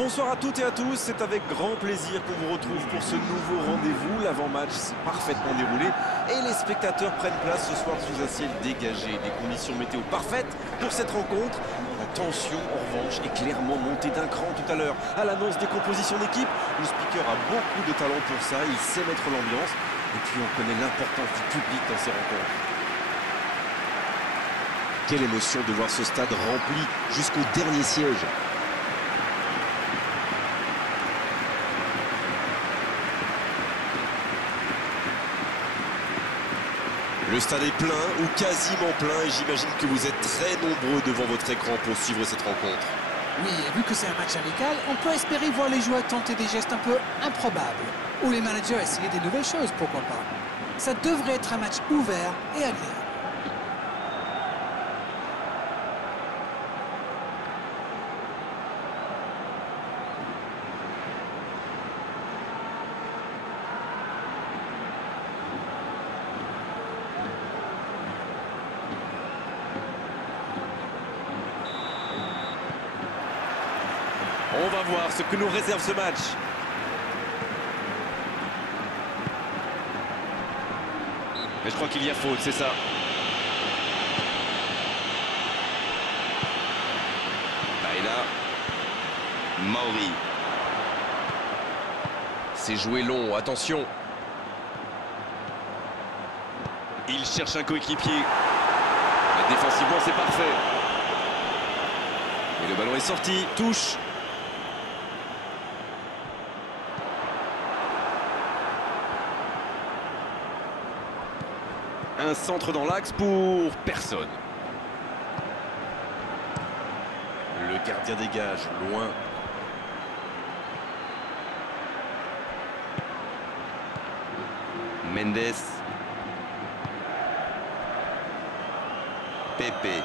Bonsoir à toutes et à tous, c'est avec grand plaisir qu'on vous retrouve pour ce nouveau rendez-vous. L'avant-match s'est parfaitement déroulé et les spectateurs prennent place ce soir sous un ciel dégagé. Des conditions météo parfaites pour cette rencontre. La tension, en revanche, est clairement montée d'un cran tout à l'heure. À l'annonce des compositions d'équipe, le speaker a beaucoup de talent pour ça, il sait mettre l'ambiance. Et puis on connaît l'importance du public dans ces rencontres. Quelle émotion de voir ce stade rempli jusqu'au dernier siège. Le stade est plein ou quasiment plein et j'imagine que vous êtes très nombreux devant votre écran pour suivre cette rencontre. Oui, et vu que c'est un match amical, on peut espérer voir les joueurs tenter des gestes un peu improbables. Ou les managers essayer des nouvelles choses, pourquoi pas. Ça devrait être un match ouvert et agréable. On va voir ce que nous réserve ce match. Mais je crois qu'il y a faute, c'est ça. Baena. Mauri. C'est joué long, attention. Il cherche un coéquipier. Défensivement, c'est parfait. Et le ballon est sorti, touche. Un centre dans l'axe pour personne. Le gardien dégage, loin. Mendes. Pepe.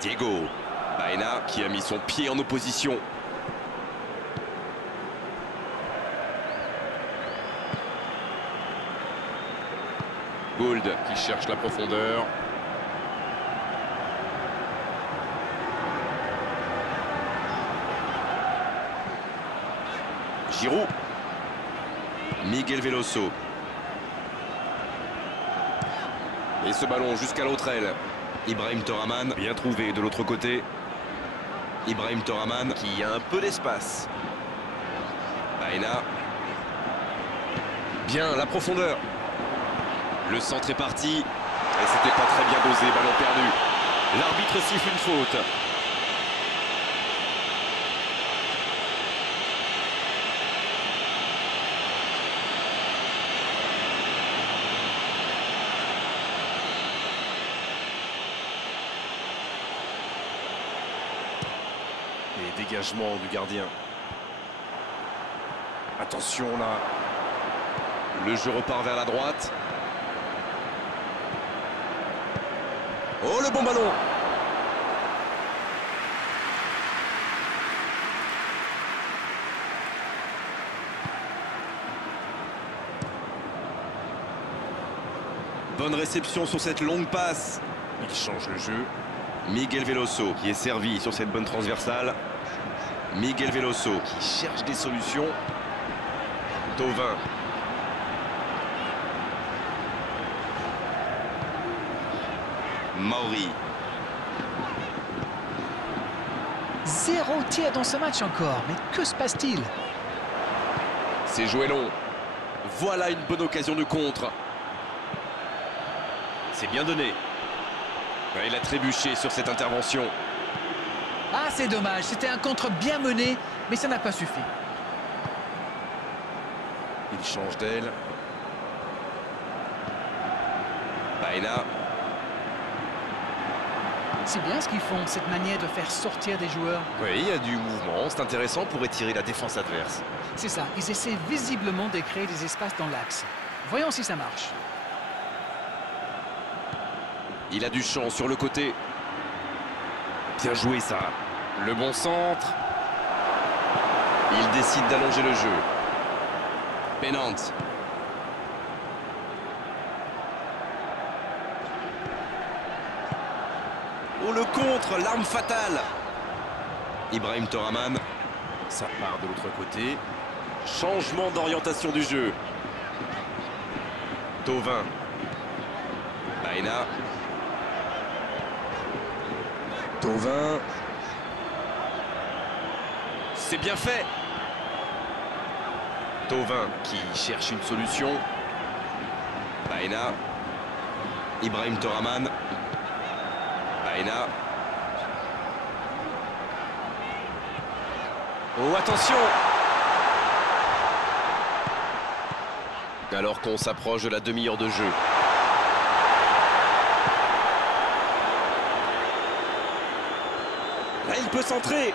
Diego. Baena qui a mis son pied en opposition. Gould qui cherche la profondeur. Giroud. Miguel Veloso. Et ce ballon jusqu'à l'autre aile. Ibrahim Toraman, bien trouvé de l'autre côté. Ibrahim Toraman qui a un peu d'espace. Baena. Bien, la profondeur. Le centre est parti. Et c'était pas très bien dosé, ballon perdu. L'arbitre siffle une faute. Et dégagement du gardien. Attention là. Le jeu repart vers la droite. Oh, le bon ballon! Bonne réception sur cette longue passe. Il change le jeu. Miguel Veloso qui est servi sur cette bonne transversale. Miguel Veloso qui cherche des solutions. Thauvin. Mauri. 0 tir dans ce match encore, mais que se passe-t-il? C'est joué long. Voilà une bonne occasion de contre. C'est bien donné. Il a trébuché sur cette intervention. Ah, c'est dommage, c'était un contre bien mené, mais ça n'a pas suffi. Il change d'aile. Baena. C'est bien ce qu'ils font, cette manière de faire sortir des joueurs. Oui, il y a du mouvement, c'est intéressant pour étirer la défense adverse. C'est ça, ils essaient visiblement de créer des espaces dans l'axe. Voyons si ça marche. Il a du champ sur le côté. Bien joué ça. Le bon centre. Il décide d'allonger le jeu. Pénante. Oh, le contre, l'arme fatale. Ibrahim Toraman. Ça part de l'autre côté. Changement d'orientation du jeu. Thauvin. Baena. Thauvin. C'est bien fait. Thauvin. Qui cherche une solution. Baena. Ibrahim Toraman. Baena. Oh, attention! Alors qu'on s'approche de la demi-heure de jeu. Là, il peut centrer.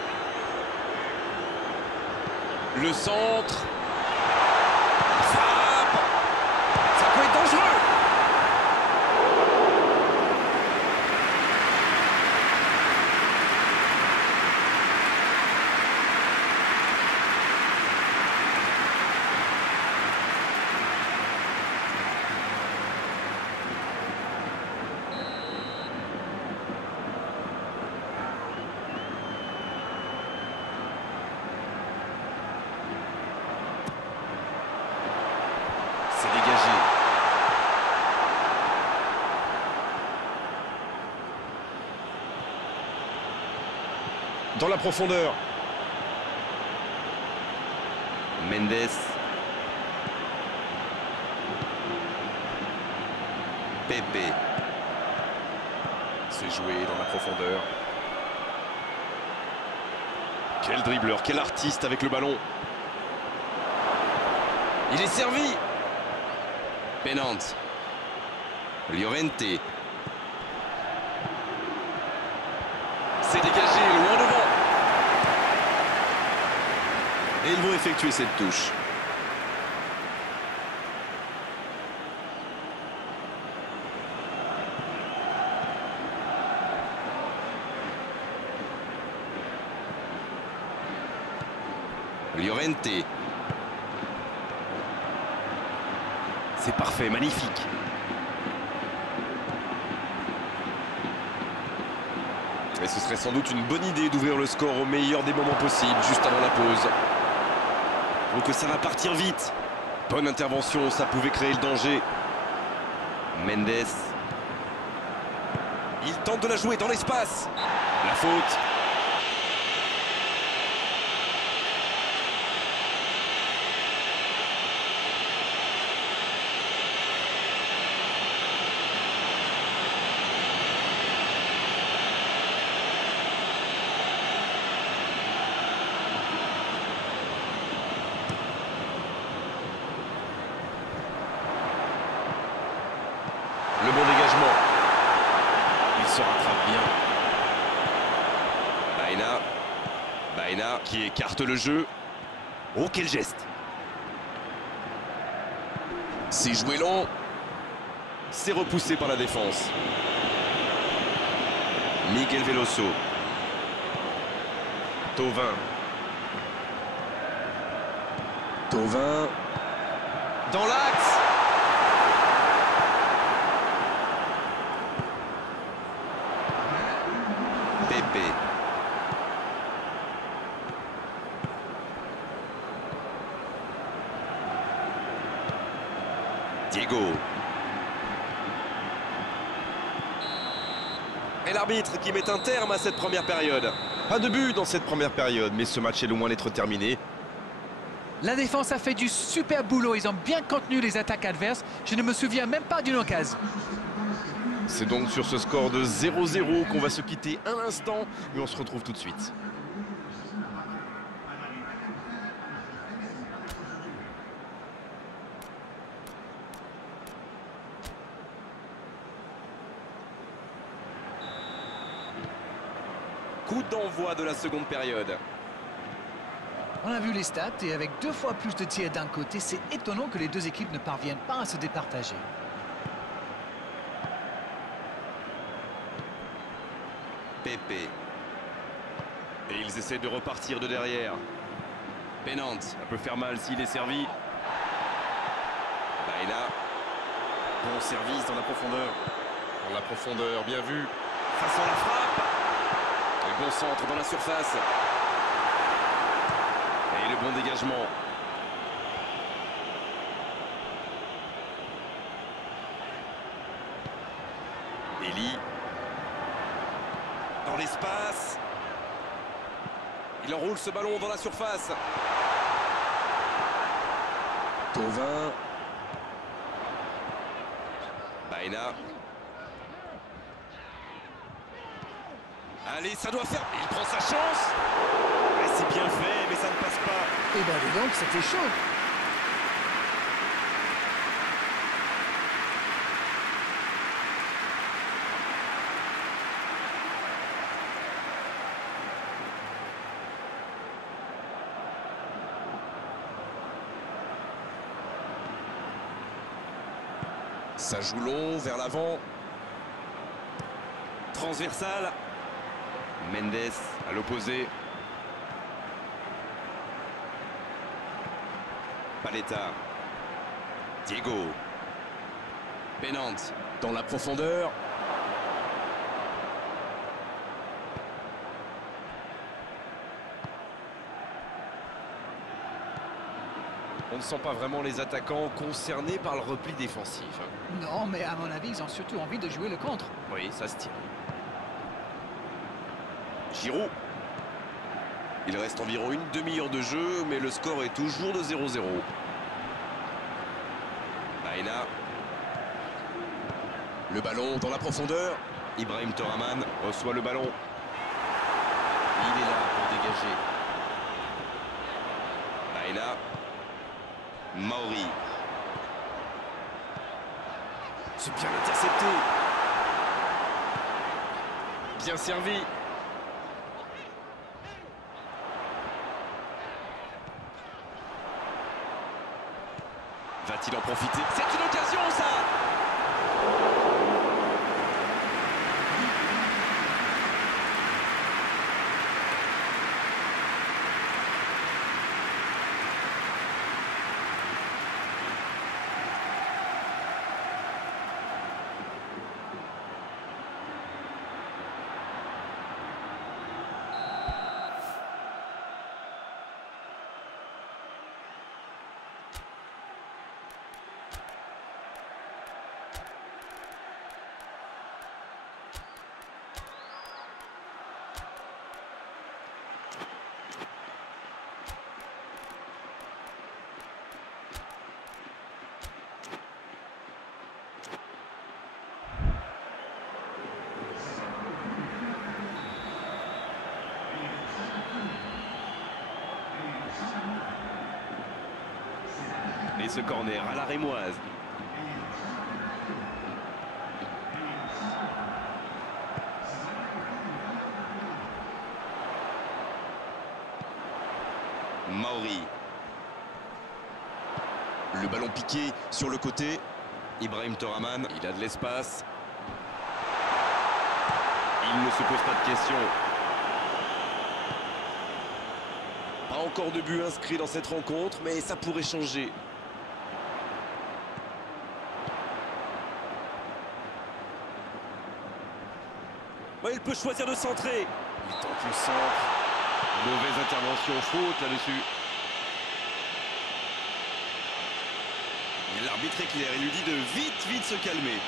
Le centre. La frappe. Ça peut être dangereux. C'est dégagé. Dans la profondeur. Mendes. Pepe. C'est joué dans la profondeur. Quel dribbleur, quel artiste avec le ballon. Il est servi. Penante. Llorente. C'est dégagé, loin devant. Et ils vont effectuer cette touche. Llorente. C'est parfait, magnifique. Et ce serait sans doute une bonne idée d'ouvrir le score au meilleur des moments possibles, juste avant la pause. Donc ça va partir vite. Bonne intervention, ça pouvait créer le danger. Mendes. Il tente de la jouer dans l'espace. La faute. Le bon dégagement. Il se rattrape bien. Baena. Baena qui écarte le jeu. Oh, quel geste. C'est joué long. C'est repoussé par la défense. Miguel Veloso. Thauvin. Thauvin. Dans l'axe. Pepe. Diego. Et l'arbitre qui met un terme à cette première période. Pas de but dans cette première période, mais ce match est loin d'être terminé. La défense a fait du super boulot. Ils ont bien contenu les attaques adverses. Je ne me souviens même pas d'une occasion. C'est donc sur ce score de 0-0 qu'on va se quitter un instant, mais on se retrouve tout de suite. Coup d'envoi de la seconde période. On a vu les stats et avec 2 fois plus de tirs d'un côté, c'est étonnant que les deux équipes ne parviennent pas à se départager. Pepe. Et ils essaient de repartir de derrière. Penante. Ça peut faire mal s'il est servi. Baena. Bon service dans la profondeur. Dans la profondeur, bien vu. Face à la frappe. Et bon centre dans la surface. l'engagement. Eli. Dans l'espace. Il enroule ce ballon dans la surface. Thauvin. Baena. Allez, ça doit faire. Il prend sa chance. Ouais, c'est bien fait, mais ça ne passe pas. Et ben dis donc, c'était chaud. Ça joue long vers l'avant. Transversal. Mendes à l'opposé. Paletta. Diego. Penante dans la profondeur. On ne sent pas vraiment les attaquants concernés par le repli défensif. Non, mais à mon avis, ils ont surtout envie de jouer le contre. Oui, ça se tient. Giroud. Il reste environ une demi-heure de jeu, mais le score est toujours de 0-0. Baena. Le ballon dans la profondeur. Ibrahim Toraman reçoit le ballon. Il est là pour dégager. Baena. Mauri. C'est bien intercepté. Bien servi. Va-t-il en profiter? C'est une occasion, ça! Et ce corner à la rémoise. Mauri. Le ballon piqué sur le côté. Ibrahim Toraman, il a de l'espace. Il ne se pose pas de questions. Pas encore de but inscrit dans cette rencontre, mais ça pourrait changer. Ouais, il peut choisir de centrer. Il tente le centre. Mauvaise intervention, faute là-dessus. L'arbitre est clair, il lui dit de vite se calmer.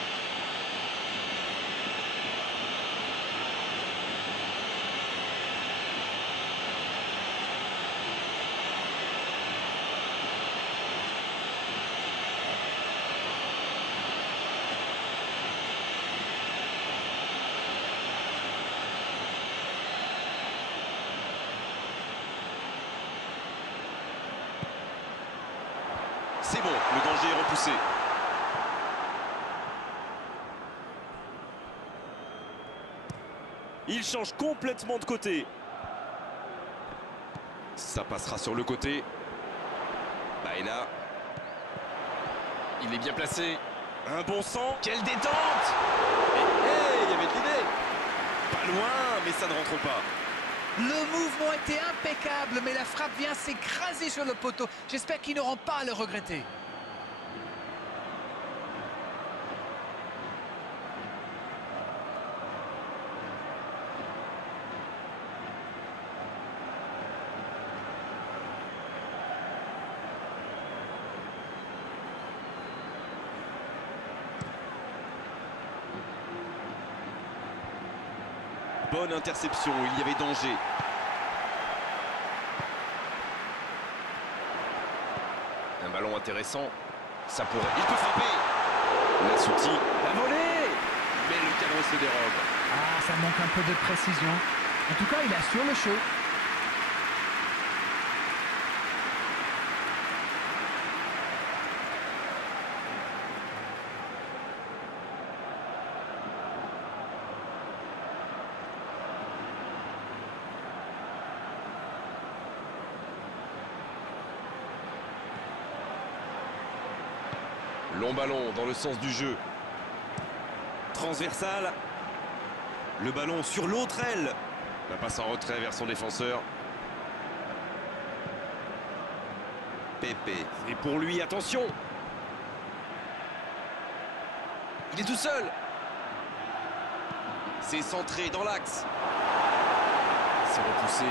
C'est bon, le danger est repoussé. Il change complètement de côté. Ça passera sur le côté. Baena. Il est bien placé. Un bon sang. Quelle détente! Il y avait de l'idée. Pas loin, mais ça ne rentre pas. Le mouvement était impeccable, mais la frappe vient s'écraser sur le poteau. J'espère qu'ils n'auront pas à le regretter. bonne interception, il y avait danger. Un ballon intéressant. Ça pourrait... Il peut frapper. Nasuti, la volée. Mais le cadre se dérobe. Ah, ça manque un peu de précision. En tout cas, il assure le show. Long ballon dans le sens du jeu. Transversal. Le ballon sur l'autre aile. La passe en retrait vers son défenseur. Pepe. Et pour lui, attention. Il est tout seul. C'est centré dans l'axe. C'est repoussé.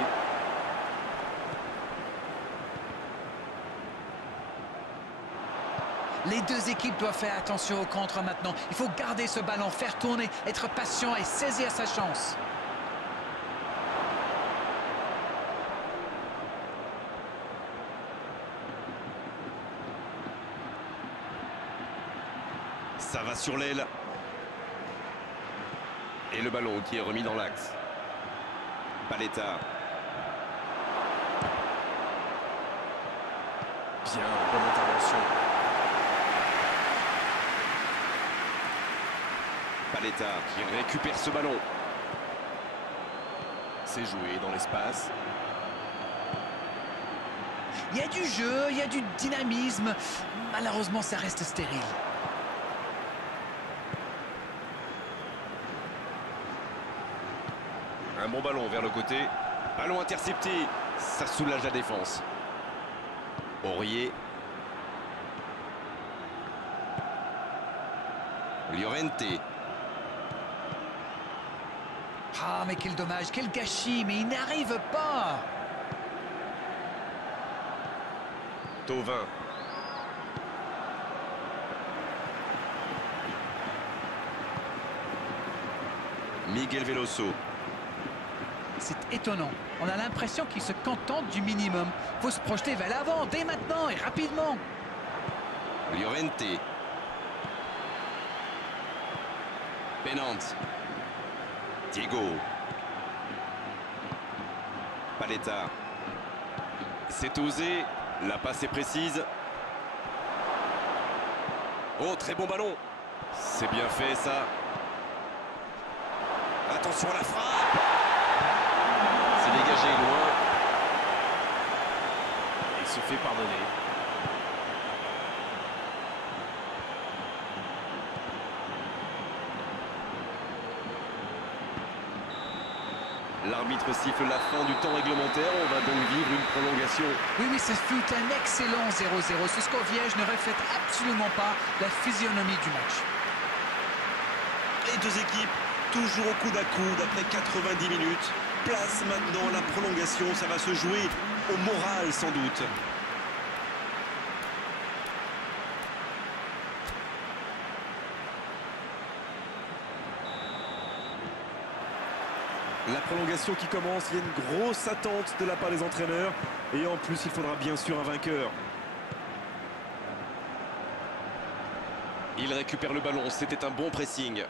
Les deux équipes doivent faire attention au contre maintenant. Il faut garder ce ballon, faire tourner, être patient et saisir sa chance. Ça va sur l'aile. Et le ballon qui est remis dans l'axe. Paletta. Bien, bonne intervention. Paletta qui récupère ce ballon. C'est joué dans l'espace. Il y a du jeu, il y a du dynamisme. Malheureusement, ça reste stérile. Un bon ballon vers le côté. Ballon intercepté. Ça soulage la défense. Aurier. Llorente. Ah, mais quel dommage, quel gâchis, mais il n'arrive pas. Thauvin. Miguel Veloso. C'est étonnant. On a l'impression qu'il se contente du minimum. Il faut se projeter vers l'avant, dès maintenant et rapidement. Llorente. Penante. Diego. Paletta. C'est osé. La passe est précise. Oh, très bon ballon. C'est bien fait, ça. Attention à la frappe. C'est dégagé loin. Il se fait pardonner. L'arbitre siffle la fin du temps réglementaire. On va donc vivre une prolongation. Oui, mais ce fut un excellent 0-0. Ce score vierge ne reflète absolument pas la physionomie du match. Les deux équipes toujours au coude à coude après 90 minutes. Place maintenant la prolongation. Ça va se jouer au moral sans doute. La prolongation qui commence, il y a une grosse attente de la part des entraîneurs. Et en plus, il faudra bien sûr un vainqueur. Il récupère le ballon, c'était un bon pressing.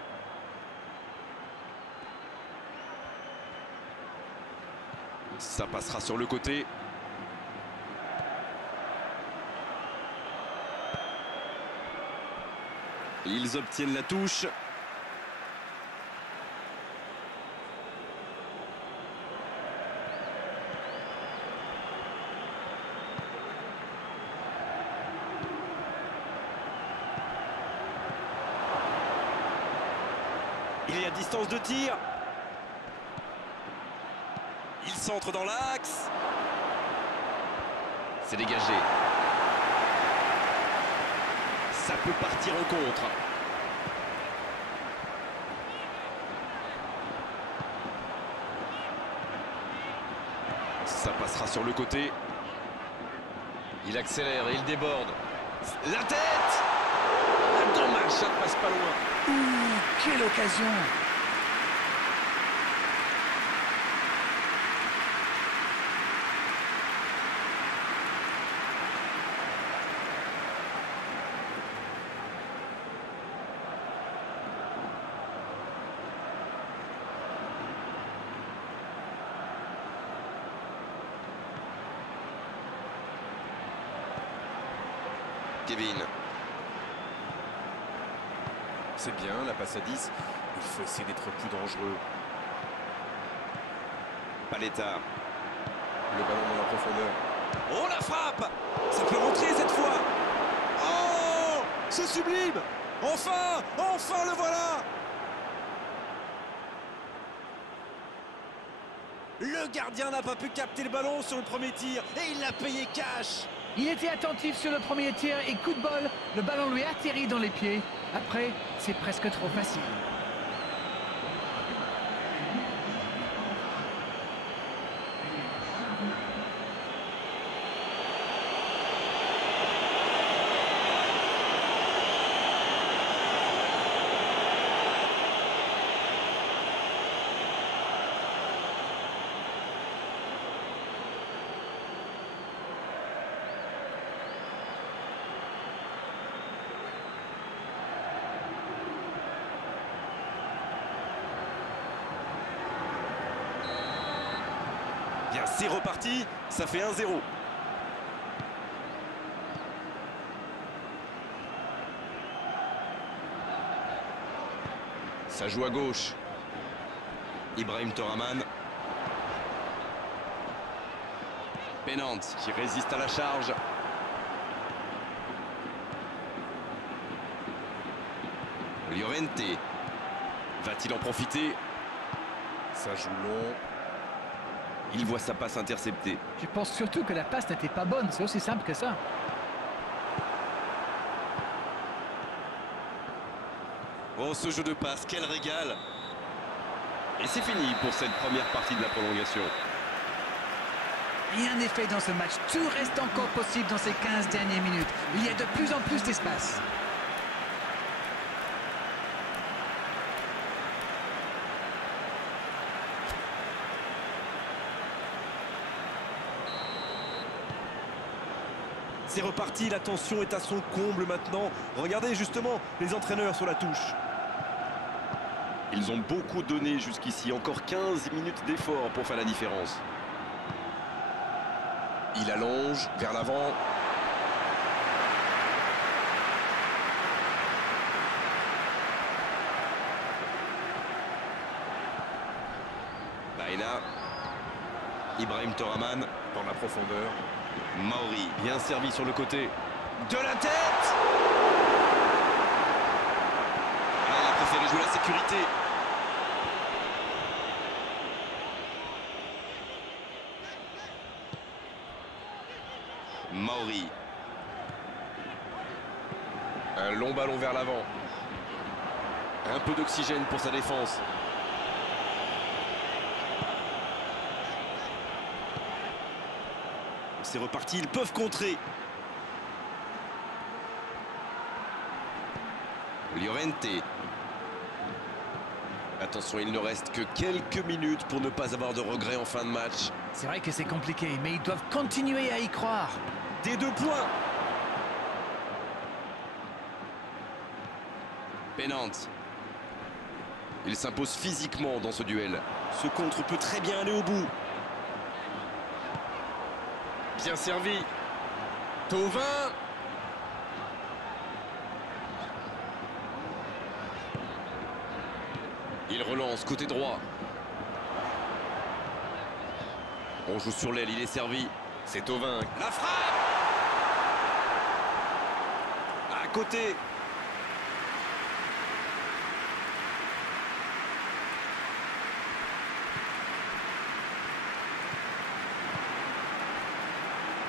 Ça passera sur le côté. Ils obtiennent la touche. Il est à distance de tir. Il centre dans l'axe. C'est dégagé. Ça peut partir en contre. Ça passera sur le côté. Il accélère et il déborde. La tête! Dommage, ça ne passe pas loin. Ouh, quelle occasion! Kevin. C'est bien, la passe à 10. Il faut essayer d'être plus dangereux. Paletta. Le ballon dans la profondeur. Oh, la frappe! Ça peut rentrer cette fois. Oh, c'est sublime. Enfin, enfin le voilà. Le gardien n'a pas pu capter le ballon sur le premier tir et il l'a payé cash. Il était attentif sur le premier tir et coup de bol, le ballon lui atterrit dans les pieds. Après, c'est presque trop facile. Bien, c'est reparti, ça fait 1-0. Ça joue à gauche. Ibrahim Toraman. Pennant qui résiste à la charge. Llorente. Va-t-il en profiter? Ça joue long. Il voit sa passe interceptée. Je pense surtout que la passe n'était pas bonne, c'est aussi simple que ça. Oh, ce jeu de passe, quel régal! Et c'est fini pour cette première partie de la prolongation. Rien n'est fait dans ce match, tout reste encore possible dans ces 15 dernières minutes. Il y a de plus en plus d'espace. C'est reparti, la tension est à son comble maintenant. Regardez justement les entraîneurs sur la touche. Ils ont beaucoup donné jusqu'ici. Encore 15 minutes d'effort pour faire la différence. Il allonge vers l'avant. Baena. Ibrahim Toraman. Dans la profondeur. Mauri, bien servi sur le côté. De la tête! Ah, il a préféré jouer la sécurité. Mauri. Un long ballon vers l'avant. Un peu d'oxygène pour sa défense. C'est reparti, ils peuvent contrer. Llorente. Attention, il ne reste que quelques minutes pour ne pas avoir de regrets en fin de match. C'est vrai que c'est compliqué, mais ils doivent continuer à y croire. Des 2 points. Pennant. Il s'impose physiquement dans ce duel. Ce contre peut très bien aller au bout. Bien servi. Thauvin. Il relance côté droit. On joue sur l'aile, il est servi. C'est Thauvin. La frappe! À côté.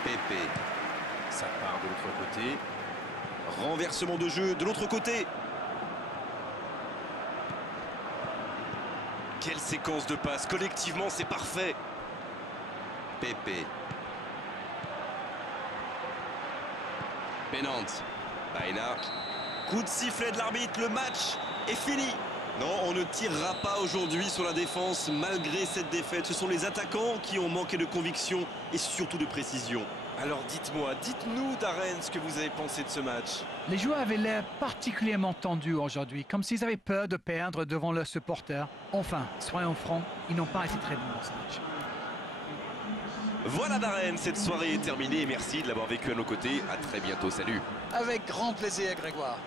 Pepe. Ça part de l'autre côté. Renversement de jeu de l'autre côté. Quelle séquence de passes. Collectivement, c'est parfait. Pepe. Pennant. Baena. Coup de sifflet de l'arbitre. Le match est fini. Non, on ne tirera pas aujourd'hui sur la défense malgré cette défaite. Ce sont les attaquants qui ont manqué de conviction et surtout de précision. Alors dites-moi, dites-nous Darren ce que vous avez pensé de ce match. Les joueurs avaient l'air particulièrement tendus aujourd'hui, comme s'ils avaient peur de perdre devant leurs supporters. Enfin, soyons francs, ils n'ont pas été très bons dans ce match. Voilà Darren, cette soirée est terminée. Merci de l'avoir vécu à nos côtés. À très bientôt, salut. Avec grand plaisir, Grégoire.